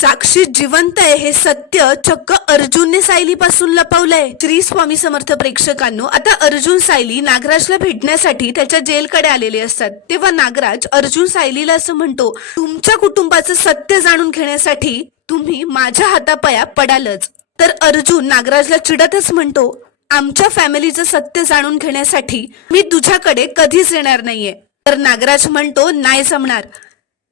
साक्षी जिवंत आहे हे सत्य चक्क अर्जुनने सायलीपासून लपवलंय। श्री स्वामी समर्थ प्रेक्षकांनो, आता अर्जुन सायली नागराजला भेटण्यासाठी त्याच्या जेलकडे आलेले असतात, तेव्हा नागराज अर्जुन सायलीला असं म्हणतो, तुमच्या कुटुंबाचं सत्य जाणून घेण्यासाठी तुम्ही माझ्या हातापाया पडालच। तर अर्जुन नागराजला चिडतच म्हणतो, आमच्या फॅमिलीचं सत्य जाणून घेण्यासाठी मी तुझ्याकडे कधीच येणार नाहीये। तर नागराज म्हणतो, नाही जमणार।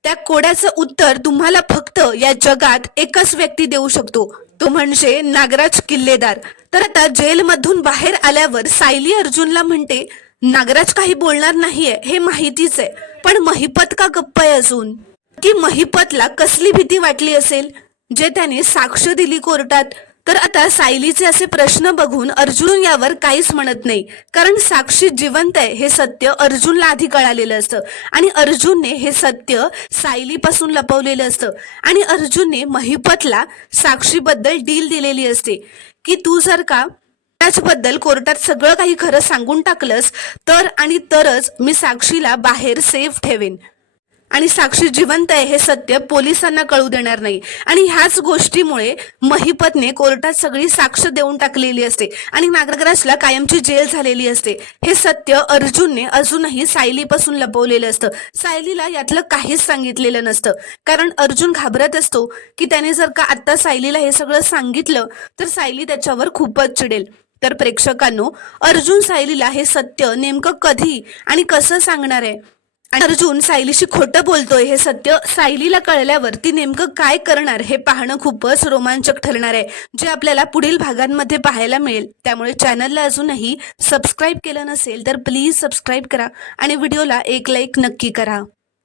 त्या कोड्याचं उत्तर तुम्हाला फक्त या जगात एकच व्यक्ती देऊ शकतो, तो म्हणजे नागराज किल्लेदार। तर आता जेलमधून बाहेर आल्यावर सायली अर्जुनला म्हणते, नागराज काही बोलणार नाहीये हे माहितीच आहे, पण महिपत का गप्प आहे अजून? की महिपतला कसली भीती वाटली असेल जे त्याने साक्ष दिली कोर्टात? तर आता सायलीचे असे प्रश्न बघून अर्जुन यावर काहीच म्हणत नाही, कारण साक्षी जिवंत आहे हे सत्य अर्जुनला आधी कळालेलं असतं आणि अर्जुनने हे सत्य सायलीपासून लपवलेलं असतं। आणि अर्जुनने महिपतला साक्षीबद्दल डील दिलेली असते की तू जर का त्याचबद्दल कोर्टात सगळं काही खरं सांगून टाकलंस तर आणि तरच मी साक्षीला बाहेर सेफ ठेवेन आणि साक्षी जिवंत आहे हे सत्य पोलिसांना कळू देणार नाही। आणि ह्याच गोष्टीमुळे महिपतने कोर्टात सगळी साक्ष देऊन टाकलेली असते आणि नागराजला कायमची जेल झालेली असते। हे सत्य अर्जुनने अजूनही सायलीपासून लपवलेलं असतं, सायलीला यातलं काहीच सांगितलेलं नसतं, कारण अर्जुन घाबरत असतो की त्याने जर का आता सायलीला हे सगळं सांगितलं तर सायली त्याच्यावर खूपच चिडेल। तर प्रेक्षकांनो, अर्जुन सायलीला हे सत्य नेमकं कधी आणि कसं सांगणार आहे? अर्जुन सायलीशी खोटं बोलतोय हे सत्य सायलीला कळल्यावर ती नेमकं काय करणार हे पाहणं खूपच रोमांचक ठरणार आहे, जे आपल्याला पुढील भागांमध्ये पाहायला मिळेल। त्यामुळे चॅनलला अजूनही सबस्क्राईब केलं नसेल तर प्लीज सबस्क्राईब करा आणि व्हिडिओला एक लाईक नक्की करा।